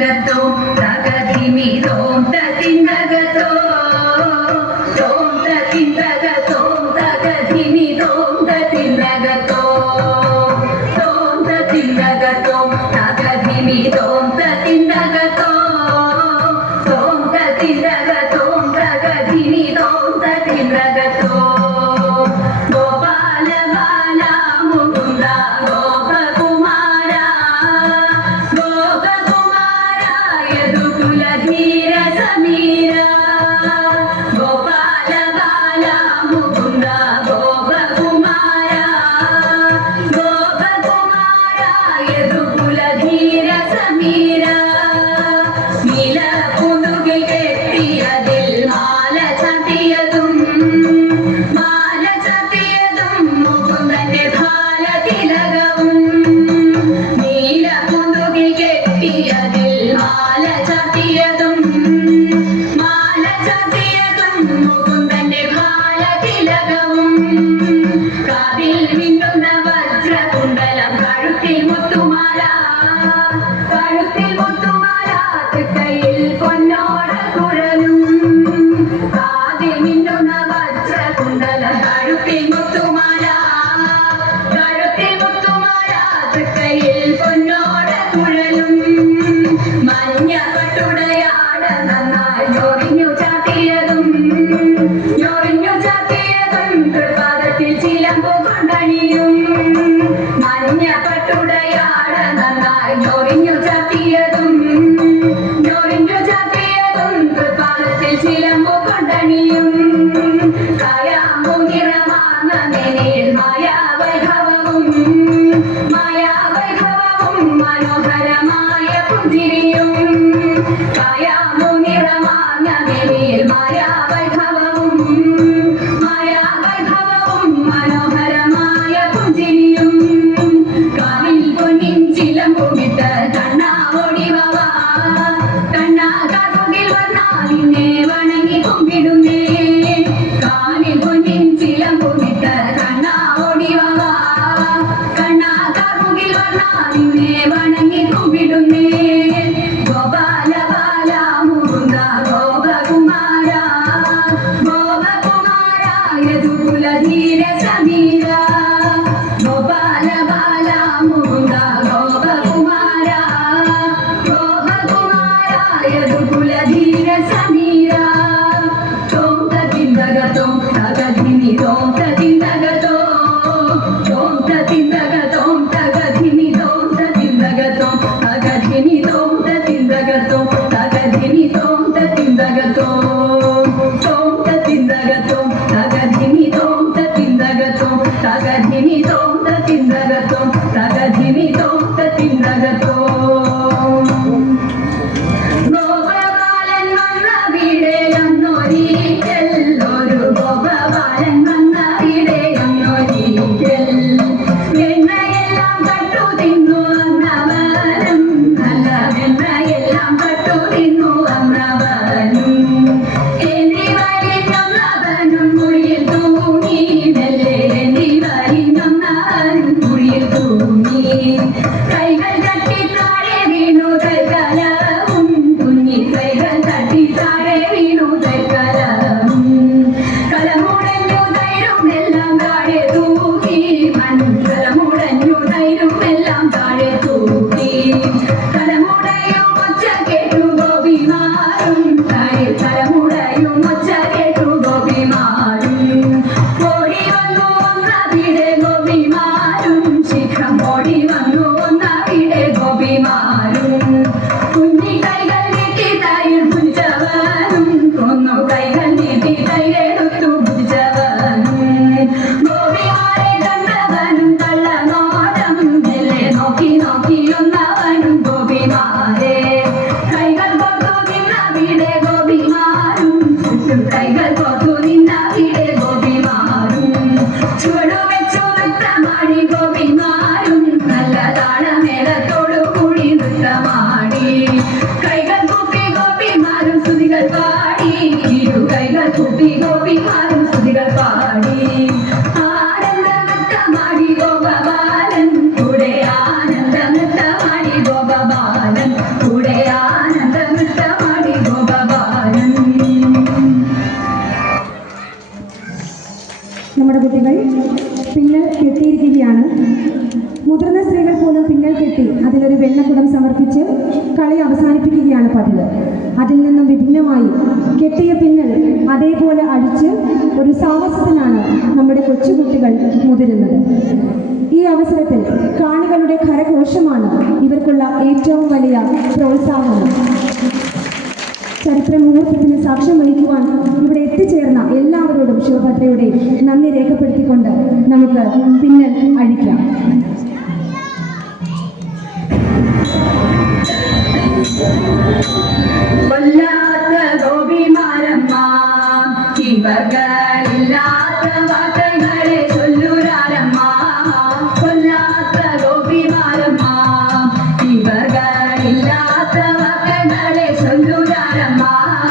తిన్నగతో ప్రగతి మీదోం తిన్నగతో తోం తిన్నగతో ప్రగతి మీదోం తిన్నగతో తోం తిన్నగతో ప్రగతి మీదోం తిన్నగతో తోం తిన్నగ Thank you. జగతం సగ జీవితం ഗോപി ഗോപി ആരും സ്തുതികൾ പാടി. ആനന്ദമത്തമാടി ഗോപബാലൻ കൂടെ ആനന്ദമത്തമാടി ഗോപബാലൻ കൂടെ ആനന്ദമത്തമാടി ഗോപബാലൻ. നമ്മുടെ കുട്ടികൾ പിന്നെ കെട്ടിയിരിക്കുകയാണ് മുതിർന്ന സ്ത്രീകൾ പോലും പിന്നൽ കെട്ടി അതിലൊരു വെണ്ണക്കുടം സമർപ്പിച്ച് കളി അവസാനിപ്പിക്കുകയാണ് പതിവ്. അതിൽ നിന്നും വിഭിന്നമായി കെട്ടിയ പിന്നൽ അതേപോലെ അടിച്ച് ഒരു സാഹസത്തിനാണ് നമ്മുടെ കൊച്ചുകുട്ടികൾ മുതിരുന്നത്. ഈ അവസരത്തിൽ കാണികളുടെ കരഘോഷമാണ് ഇവർക്കുള്ള ഏറ്റവും വലിയ പ്രോത്സാഹനം. ചരിത്ര മുഹൂർത്തത്തിന് സാക്ഷ്യം വഹിക്കുവാൻ ഇവിടെ എത്തിച്ചേർന്ന എല്ലാവരോടും ശിവഭദ്രയുടെ നന്ദി രേഖപ്പെടുത്തിക്കൊണ്ട് നമുക്ക് പിന്നൽ അഴിക്കാം.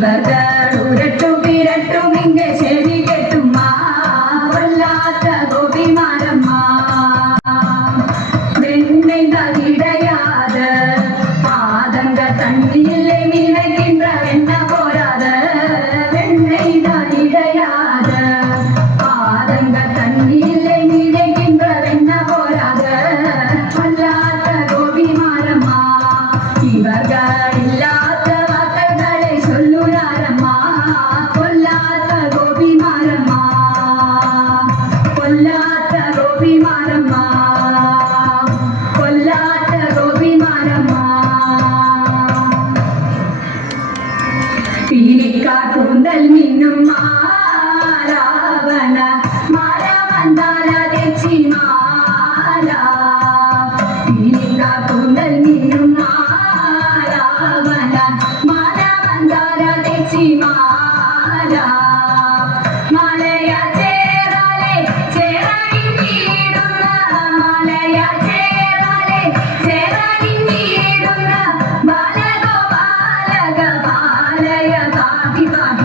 Bye-bye.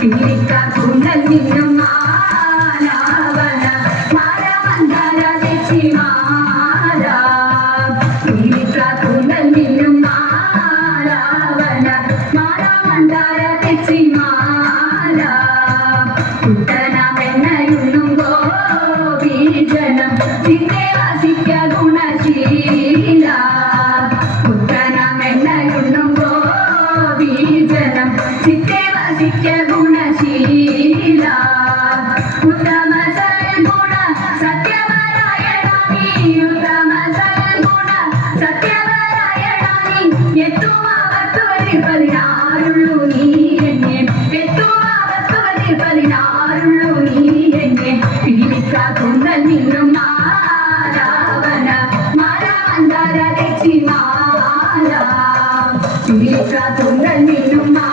பிடித்தான் உன்னல் மின்னம்மா తుంగ నిలుమా